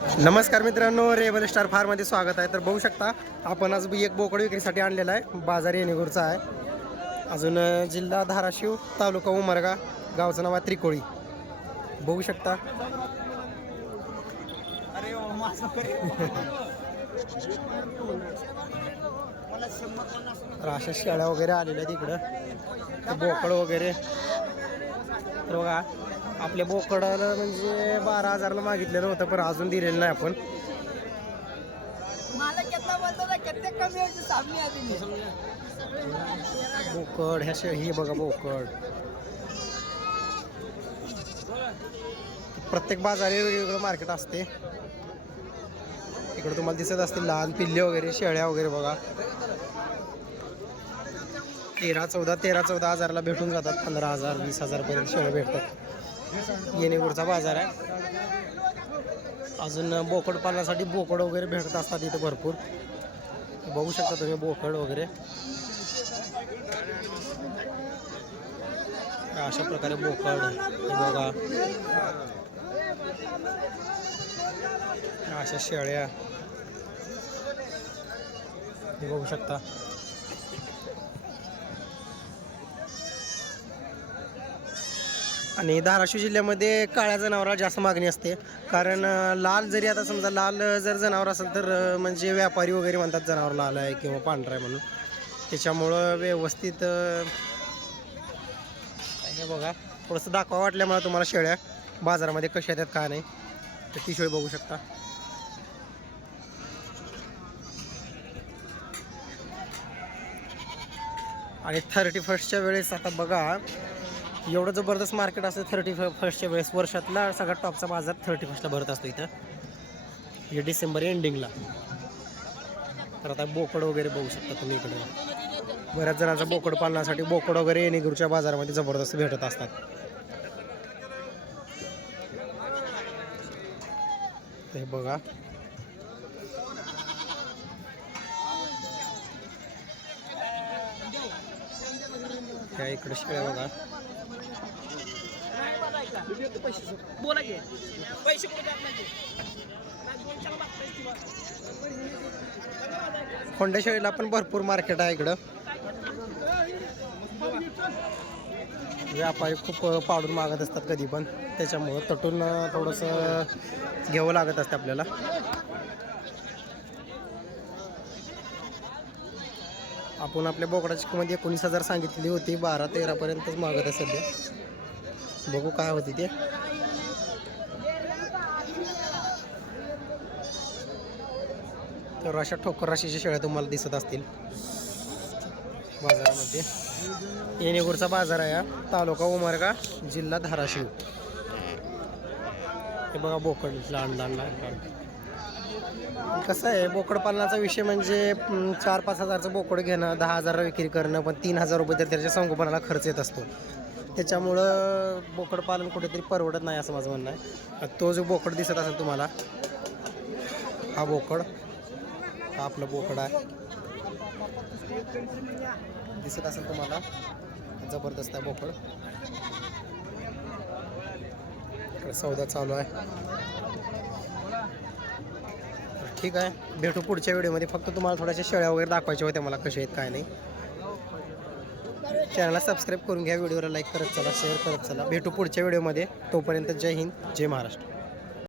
नमस्कार मित्रांनो rebel star फारमध्ये स्वागत आहे. तर बघू शकता आपण आज एक बोकड विक्रीसाठी आणलेला आहे. बाजार येणेगूरचा आहे. अजून जिल्हा धाराशिव तालुका उमरगा गावचं नाव आहे त्रिकोळी. बघू शकता. तर अशा शेळ्या वगैरे आलेल्या आहेत बोकड वगैरे. तर बघा आपल्या बोकडाला म्हणजे बारा हजारला मागितलेलं होतं पण अजून दिलेलं नाही आपण. बोकड ह्या शे ही बघा बोकड. प्रत्येक बाजारी वेगवेगळं मार्केट असते. इकडे तुम्हाला दिसत असतील लहान पिल्ले वगैरे शेळ्या वगैरे बघा. तेरा चौदा तेरा चौदा हजारला भेटून जातात. पंधरा हजार वीस हजारपर्यंत शेळ्या भेटतात. येणेगूरचा बाजार आहे. अजून बोकड पालनासाठी बोकड वगैरे भेटत असतात इथे भरपूर. बघू शकता तुम्ही बोकड वगैरे. अशा प्रकारे बोकड बघा. अशा शेळ्या. बघू शकता. आणि धाराशिव जिल्ह्यामध्ये काळ्या जनावराला जास्त मागणी असते. कारण लाल जरी आता समजा लाल जर जनावर असेल तर म्हणजे व्यापारी वगैरे म्हणतात जनावर लाल आहे किंवा पांढरा आहे म्हणून. त्याच्यामुळं व्यवस्थित हे बघा. थोडंसं दाखवा वाटल्यामुळे तुम्हाला शेळ्या बाजारामध्ये कशा येतात काय नाही. तर ती शेळी बघू शकता. आणि थर्टी फर्स्टच्या वेळेस आता बघा. एवढं जबरदस्त मार्केट असतं थर्टी फर्स्टच्या वेळेस. वर्षातला सगळ्यात टॉपचा बाजार थर्टी फर्स्टला भरत असतो इथं. हे डिसेंबर एंडिंगला तर आता बोकड वगैरे बघू शकता तुम्ही इकडे. बऱ्याच जणांचा बोकड पालनासाठी बोकड वगैरे येणेगुरूच्या बाजारामध्ये जबरदस्त भेटत असतात. ते बघा. त्या इकडे शेळ्या बघा. बोला की. पैसे कुठे जात नाही शेळीला पण भरपूर मार्केट आहे इकडं. व्यापारी खूप पाडून मागत असतात कधी पण. त्याच्यामुळं तटून थोडंसं घ्यावं लागत असते आपल्याला. आपण आपल्या बोकडाची किंमत एकोणीस हजार सांगितलेली होती बारा तेरापर्यंतच मागत आहे सध्या. बघू काय होती ते. तर अशा ठोकर राशीच्या शेळ्या तुम्हाला दिसत असतील. बाजारामध्ये. येणेगूरचा बाजार आहे हा. तालुका उमरगा जिल्हा धाराशिव. हे बघा बोकड लहान लहान लहान लहान. कसं आहे बोकड पालनाचा विषय म्हणजे चार पाच हजारचं बोकड घेणं दहा हजार विक्री करणं पण तीन हजार रुपये तर त्याच्या संगोपनाला खर्च येत असतो. त्याच्यामुळं बोकड पालन कुठेतरी परवडत नाही असं माझं म्हणणं आहे. तो जो बोकड दिसत असेल तुम्हाला हा बोकड हा आपला बोकड आहे. दिसत असेल तुम्हाला जबरदस्त आहे बोकड. सौदा चालू आहे. ठीक आहे भेटू पुढच्या व्हिडिओमध्ये फक्त तुम्हाला थोड्याशा शेळ्या वगैरे दाखवायच्या होत्या मला कशा आहेत काय नाही. चॅनलला सबस्क्राईब करून घ्या व्हिडिओला लाईक करत चला शेअर करत चला. भेटू पुढच्या व्हिडिओमध्ये. तोपर्यंत जय हिंद जय महाराष्ट्र.